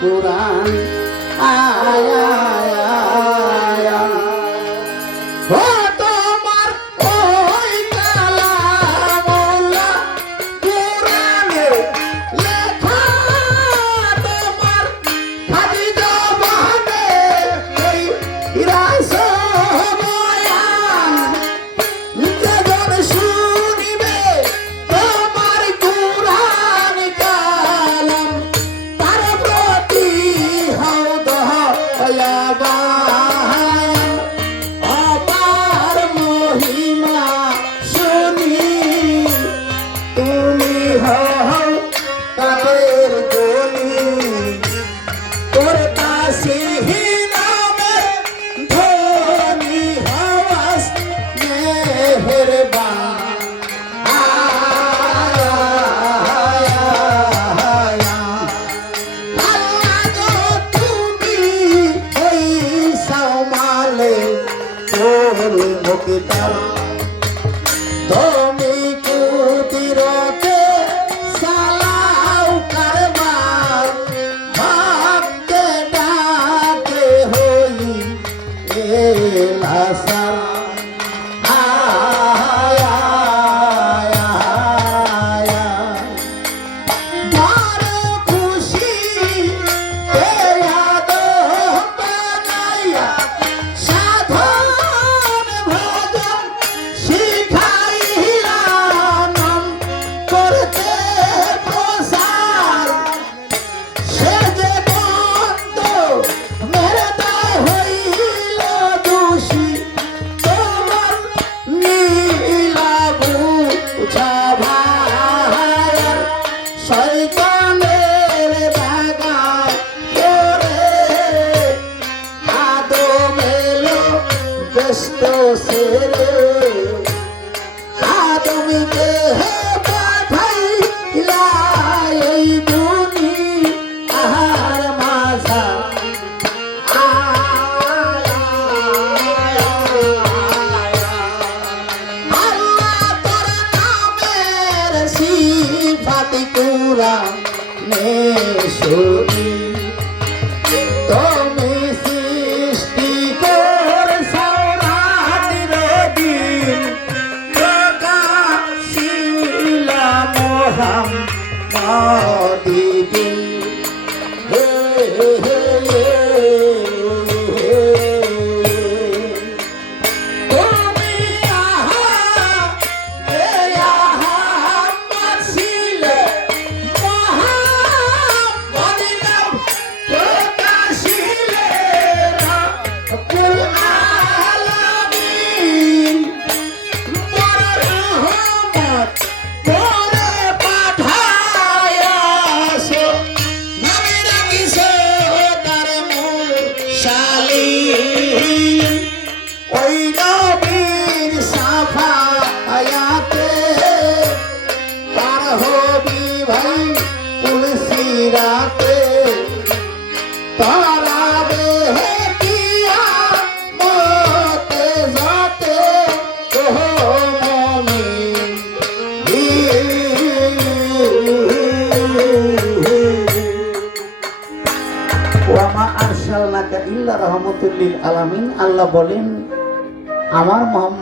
কুরআন আয়া আয়া ও তোমার ওই কালামুল্লাহ কুরআনে লেখা তোমার খাদিজা বাহনে এই রাসূল বয়ান যেজন শুনিবে তোমার কুরআন কালাম তার প্রতি হও দয়াবান অপার মহিমা শুনি তুমি হও তাদের গনি তোর তাসিহি নামের ধনী হওয়াস মেহেরবান আল্লাহ গো তুমি ওই সামালে তোর মুক্তার তুমি কুদিরতে সালাও কারবার ভাবতে ডাকে হই এলাসার আয়া আয়া বড় খুশি পেয়াদ বানাইয়া সাধন ভজন শিখাইলাম করতে প্রসার সে যে বন্ধ মেরে দায় হইল দোষী তোমার নীলাবু ভাইয়ের শয়তানের বাগায় করে আদম এলো ব্যস্ত ছেলে আদমকে পাঠাইলা এই দুনিয়ার মাঝা আল্লাহ তোর নামের সিফাতি কুরআনে শুনি তুমি সৃষ্টি করছো রাতের দিন প্রকাশিলা মোহাম্মদিন হে হে হে তুমি আহা হে আহা মাসিলে মহামদিনাম প্রকাশিলে রাব্বুল আলামিন বড় রহমত করে পাঠায়াছো নামে রাখিছো তার মুরসালিন ওই নবীর সাফায়াতে পার হবি ভাই তুলসিরাতে তারাবে হে কিয়ামতে যাতে ওহ মুমিন ওয়ামা আরসালনাকা ইল্লা রাহমাতুল লিল আলামিন। আল্লাহ বলেন আমার মুহাম্মদ